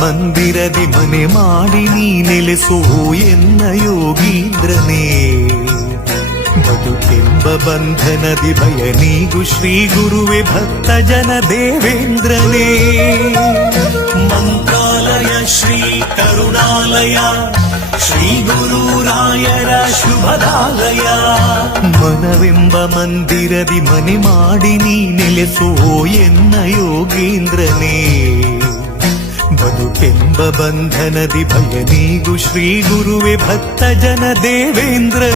ಮಂದಿರದಿ ಮನೆ ಮಾಡಿ ನೀ ನೆಲೆಸೋ ಎನ್ನ ಯೋಗೀಂದ್ರನೇ ಬದುಕೆಂಬ ಬಂಧನದಿ ಭಯ ನೀಗು ಶ್ರೀ ಗುರುವೆ ಭಕ್ತ ಜನ ದೇವೇಂದ್ರನೇ ಮಂತ್ರಾಲಯ ಶ್ರೀ ಕರುಣಾಲಯ ಶ್ರೀ ಗುರುರಾಯರ ಶುಭದಾಲಯ ಮನವೆಂಬ ಮಂದಿರದಿ ಮನೆ ಮಾಡಿ ನೀ ನೆಲೆಸೋ ಎನ್ನ ಯೋಗೀಂದ್ರನೇ ಬದುಕೆಂಬ ಬಂಧನದಿ ಭಯ ನೀಗು ಶ್ರೀ ಗುರುವೆ ಭಕ್ತ ಜನ ದೇವೇಂದ್ರ